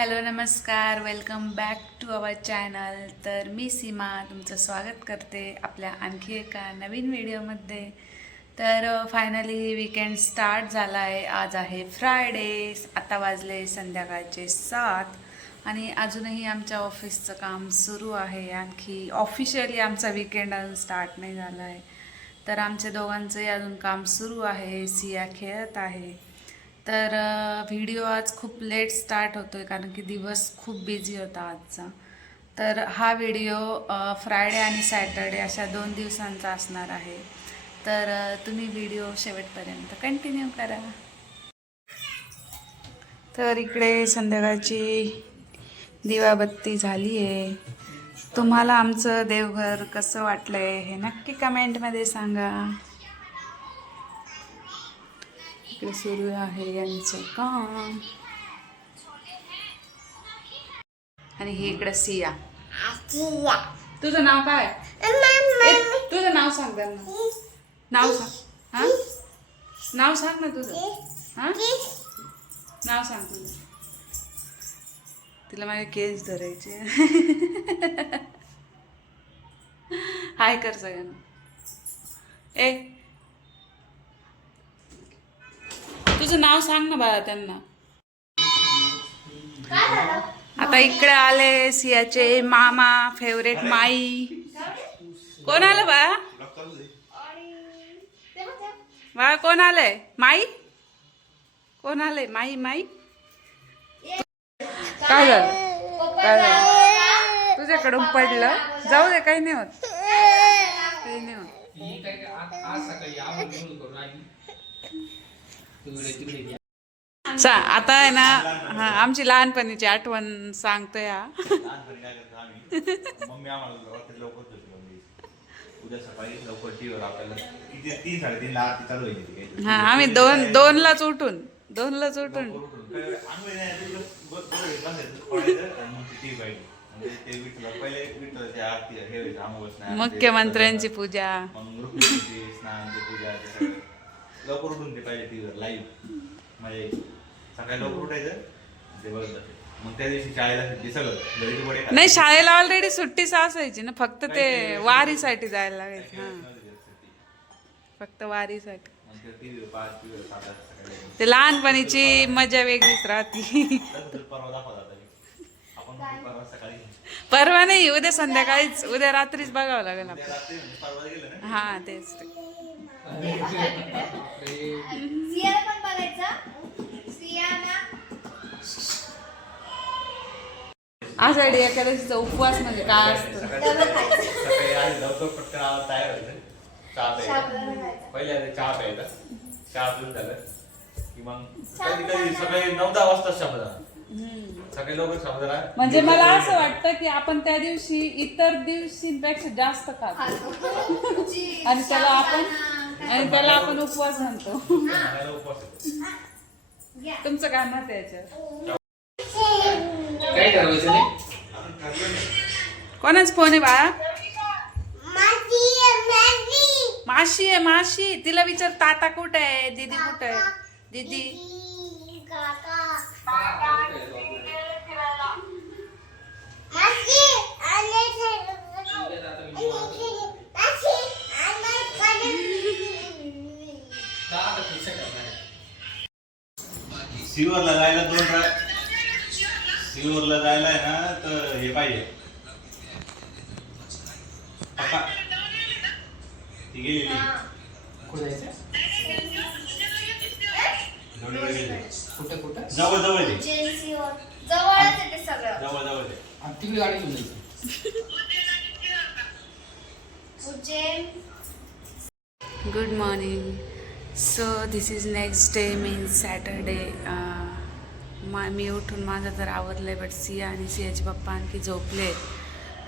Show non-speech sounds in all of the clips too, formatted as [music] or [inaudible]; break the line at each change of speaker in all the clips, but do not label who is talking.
Hello नमस्कार. Welcome back to our channel तर मी सीमा तुमचं स्वागत करते आपल्या आणखी एका नवीन व्हिडिओमध्ये. तर फायनली विकेंड स्टार्ट झाला आहे आज आहे फ्रायडे आता वाजले संध्याकाळचे सात आणि अजूनही आमच्या ऑफिसचं काम सुरू आहे. आणखी ऑफिशियली आमचा विकेंड अजून स्टार्ट नाही झाला आहे तर आमच्या दोघांचंही अजून काम सुरू आहे. सिया खेळत आहे. तर व्हिडिओ आज खूप लेट स्टार्ट होतो आहे कारण की दिवस खूप बिझी होता आजचा. तर हा व्हिडिओ फ्रायडे आणि सॅटर्डे अशा दोन दिवसांचा असणार आहे. तर तुम्ही व्हिडिओ शेवटपर्यंत कंटिन्यू करा. तर इकडे संध्याकाळची दिवाबत्ती झाली आहे तुम्हाला आमचं देवघर कसं वाटलं आहे हे नक्की कमेंटमध्ये सांगा. इकडे सुरू आहे यांचं काम. आणि हे इकडे सिया. तुझं नाव काय? ए, तुझं नाव सांग त्यांना. नाव सांग. हा? नाव सांग ना तुझं. हा? नाव सांग तुझं. तिला माझे केस धरायचे. हाय कर सगळ्यांना. ए तुझं नाव सांग ना बाळा त्यांना. आता इकडे आले सियाचे मामा फेवरेट माई. कोण आलं बाळा? बाळा कोण आलंय? माई? कोण आलंय? माई माई? काय झालं? काय झालं? तुझ्याकडून पडलं. जाऊ दे काही नाही होत. काही नाही होत
ही काय आज आज सकाळी आपण घेऊन करून आली तिकडे तिकडे घ्या.
सा आता आहे ना हा आमची लहानपणीची आठवण सांगतोय हा. हा आम्ही दोन दोनलाच उठून दोनलाच उठून.
म्हणजे
मुख्यमंत्र्यांची पूजा.
लवकर उठून ते पाहिजे टीव्हीवर लाईव्ह म्हणजे सकाळी लवकर उठायचं ते बघत जाते. मग त्या दिवशी शाळेला सुट्टी सगळं. घरी ते वडे
नाही शाळेला ऑलरेडी सुट्टीच असायची ना. फक्त ते वारीसाठी जायला लागायचं. हा. फक्त वारीसाठी.
ते TV वर पाच TV वर सात वाजता सकाळी
ते लहानपणीची मजा वेगळीच राहती.
तर परवा दाखवत आता मी. आपण परवा सकाळी
परवा नाही उद्या संध्याकाळीच उद्या रात्रीच बघावं लागेल
उद्या रात्री म्हणजे परवा गेलं ना?
हा तेच ते.
सियाला पण बघायचं. सियाना.
आषाढी एकादशीचा उपवास म्हणजे काय असतं?
तयार चहा प्यायचा. चहा प्यायचा. चहा पिऊन झालं की मग कधी कधी सकाळी नऊ दहा वाजता साबुदाणा सकाळी लवकर साबुदाणा
म्हणजे मला असं वाटतं की आपण त्या दिवशी इतर दिवशींपेक्षा जास्त खातो. [laughs] आणि त्याला आपण आणि त्याला आपण उपवास म्हणतो. तुमचं काय मत याच्यावर?
काय ठरवायचं.
कोणाच फोन आहे बाळा? माशी आहे माशी. तिला विचार ताता कुठे आहे? दीदी कुठे आहे? दीदी.
सिल्वरला जायला दोन रा- सिल्वरला जायला आहे ना तर हे पाहिजे. ती गेली.
कुठं कुठं?
जवळ जवळ जवळ जवळ ते
आणि तिकडे गाडी घेऊन जायची.
Ujjain.
Good morning so this is next day means Saturday मा मी उठून माझं तर आवरलं आहे बट सिया आणि सियाचे पप्पा आणखी झोपले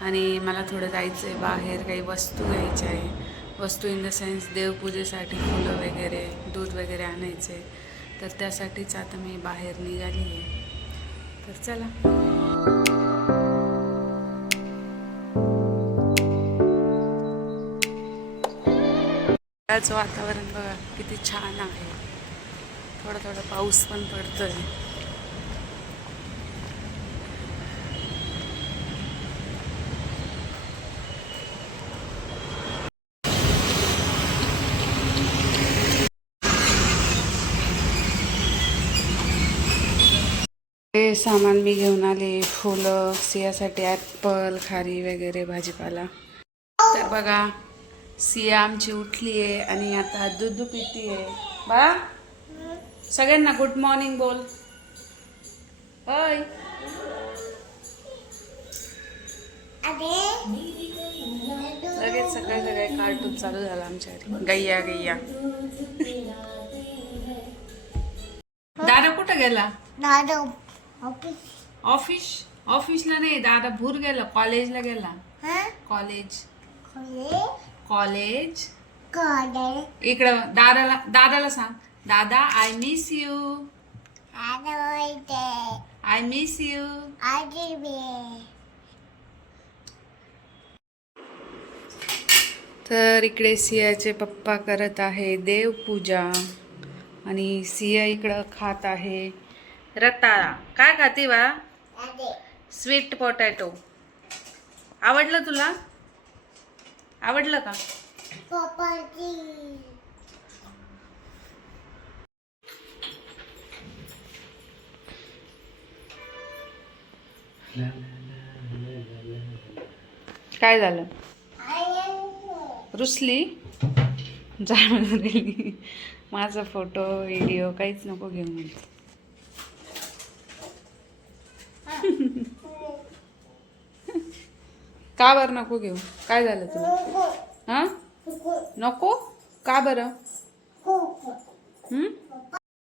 आणि मला थोडं जायचं आहे बाहेर काही वस्तू घ्यायच्या आहे वस्तू इन द सेन्स देवपूजेसाठी फुलं वगैरे दूध वगैरे आणायचे तर त्यासाठीच आता मी बाहेर निघाली आहे तर चला. सकाळचं वातावरण बघा किती छान आहे. थोडा थोडा पाऊस पण पडतोय. हे सामान मी घेऊन आले फुलं सियासाठी ॲपल खारी वगैरे भाजीपाला. तर बघा सिया आमची उठली आहे आणि आता दूध पिती आहे बा? सगळ्यांना गुड मॉर्निंग बोल. होय. लगेच सकाळी सकाळी कार्टून चालू झाला आमच्या. गैया गैया. दादा कुठं गेला?
दादा ऑफिस
ऑफिस ऑफिसला नाही दादा भूर गेला कॉलेजला गेला.
हा?
कॉलेज? कॉलेज.
कडे
इकडं दादाला दादाला सांग. दादा I miss you I miss you तर इकडे सियाचे पप्पा करत आहे देवपूजा. आणि सिया इकडं खात आहे रताळा. काय खाते बा? स्वीट पोटॅटो आवडलं तुला? आवडलं का? काय झालं? रुसली? जाणून माझा फोटो व्हिडिओ काहीच नको घेऊ म्हणते. का बरं नको घेऊ? काय झालं तुला? हा? नको? का बरं?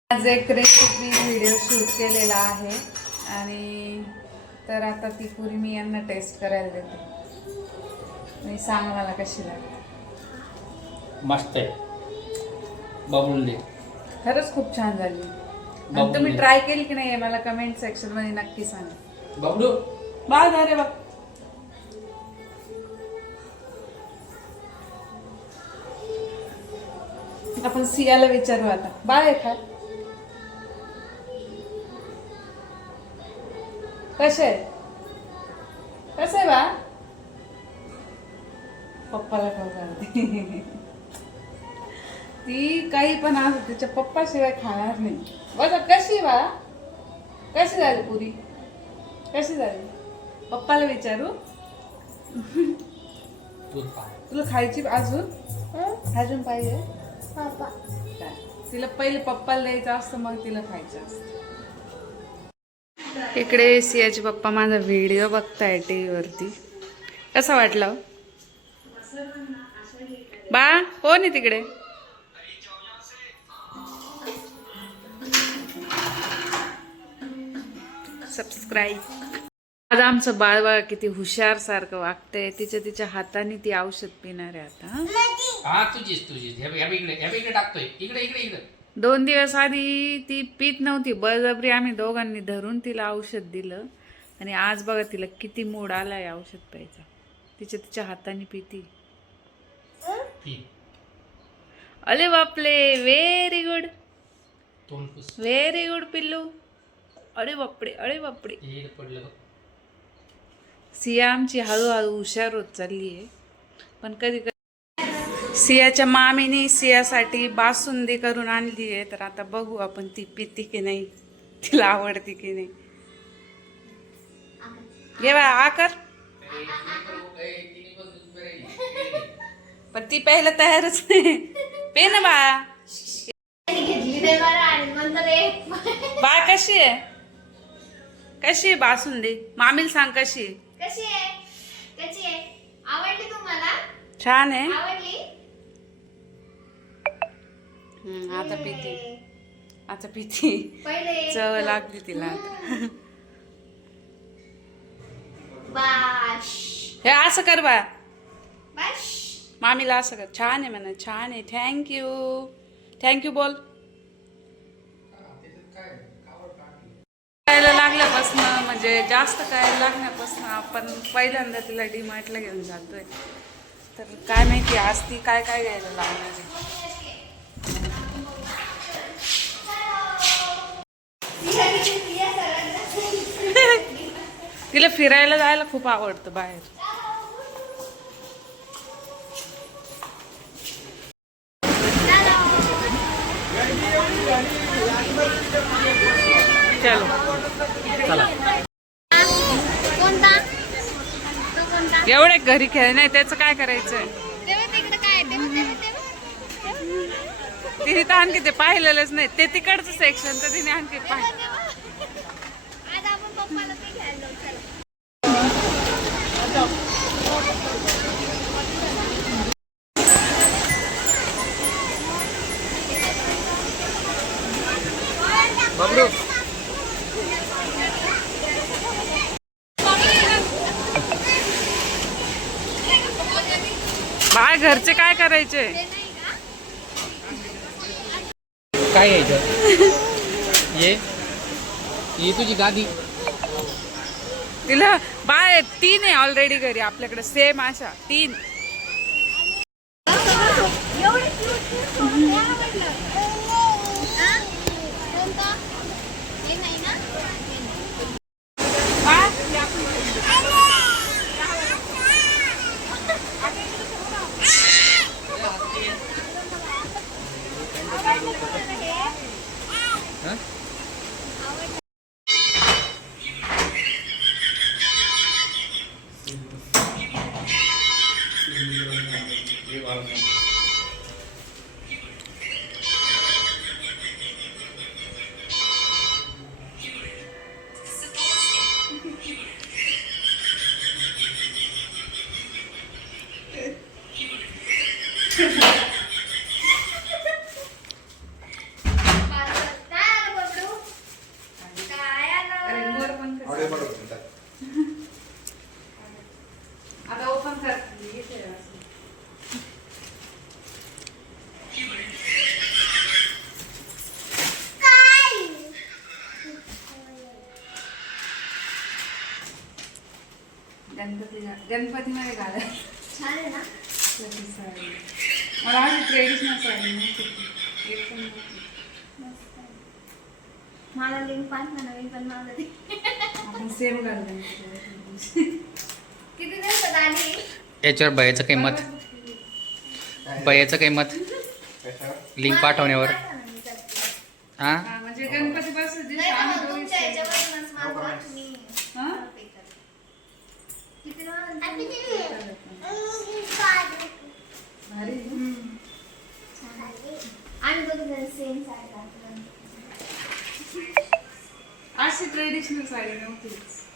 आज एक रेसिपी व्हिडिओ शूट केलेला आहे. आणि तर आता ती पुरी मी यांना टेस्ट करायला देते. मी सांग मला कशी लागते.
मस्त आहे. बबलून दे.
खरंच खूप छान झाली.
बाबू
तुम्ही. ट्राय केली की नाही मला कमेंट सेक्शनमध्ये नक्की सांगा.
बबलू.
बाळ रे बा आपण सियाला विचारू आता. बाळ आहे का? कसे आहे? कसं आहे बा? पप्पाला खाऊ घालते. ती काही पण आज तिच्या पप्पाशिवाय खाणार नाही. बघा कशी बा? कशी झाली पुरी? कशी झाली? पप्पाला विचारू? तुला खायची अजून? अजून पाहिजे?
पप्पा?
तिला पहिले पप्पाला द्यायचं असतं मग तिला खायचं असतं. इकडे सियाचे पप्पा माझा व्हिडिओ बघताय टी व्हीवरती कसा वाटला? हो? बा कोण आहे तिकडे. सबस्क्राईब आज आमचं बाळ बघा किती हुशार सारखं वागतंय. तिच्या तिच्या हाताने ती औषध पिणार आहे आता हं?
तुझीच इकडे टाकतोय. इकडे इकडे इकडे.
दोन दिवस आधी ती पीत नव्हती. बळजबरी आम्ही दोघांनी धरून तिला औषध दिलं. आणि आज बघा तिला किती मूड आलाय औषध प्यायचा. तिच्या तिच्या हाताने पिती.
पी.
अरे बापले व्हेरी गुड
तोंड पुस.
व्हेरी गुड पिल्लू. अरे बापडे अरे बापडे
हे पडलं बघ.
सिया आमची हळूहळू हुशार होत चालली आहे पण कधी कधी सियाच्या मामीने सियासाठी बासुंदी करून आणली आहे. तर आता बघू आपण ती पिती की नाही तिला आवडती की नाही. घे बा आकर पण ती पहिलं तयारच नाही. पे ना बा बा कशी आहे? कशी आहे बासुंदी? मामीला सांग कशी आहे?
कशी आहे? आवडली तुम्हाला?
छान आहे.
आवडली?
आता पिती. आता पिती. चव लागली तिला आता. [laughs] हे असं कर बा. मामीला असं कर. छान आहे म्हणा. छान आहे. थँक्यू थँक्यू बोल. करायला लागल्यापासून म्हणजे जास्त करायला लागण्यापासून आपण पहिल्यांदा तिला डीमार्टला घेऊन जातोय. तर काय माहिती आज ती काय काय घ्यायला लागणार तिला फिरायला जायला खूप आवडतं बाहेर. चलो. एवढे घरी खेळ नाही त्याचं काय करायचंय? तिने तर आणखी ते पाहिलेलंच नाही. ते तिकडचं सेक्शन तर तिने आणखी पाहिलं. बाळ घरचे काय करायचे?
काय घ्यायचं ये. ये तुझी गादी.
तिला बाळ तीन आहे ऑलरेडी घरी आपल्याकडे सेम अशा तीन.
काय आलं? बबलू? काय आलं?
आता ओपन कर गणपती गणपती मध्ये घाला
छान आहे ना?
त्याची साडी. मला ट्रेडिशनल साडी. एक पण.
मला लिंक पाठवा ना मी पण मला दे.
आपण सेम घालून
किती दिवसात आली?
याच्यावर भयाचं काही मत. भयाचं काही मत. लिंक पाठवण्यावर. हा?
हा, म्हणजे गणपती पासून
नाही तर मग तुमच्या याच्यावरूनच माझं वाट मी
हा?
pay करते. किती दिवस?
भारी आहे ना?
आणि बघ सेम साडी घातलं
अशी ट्रेडिशनल साडी नव्हतीच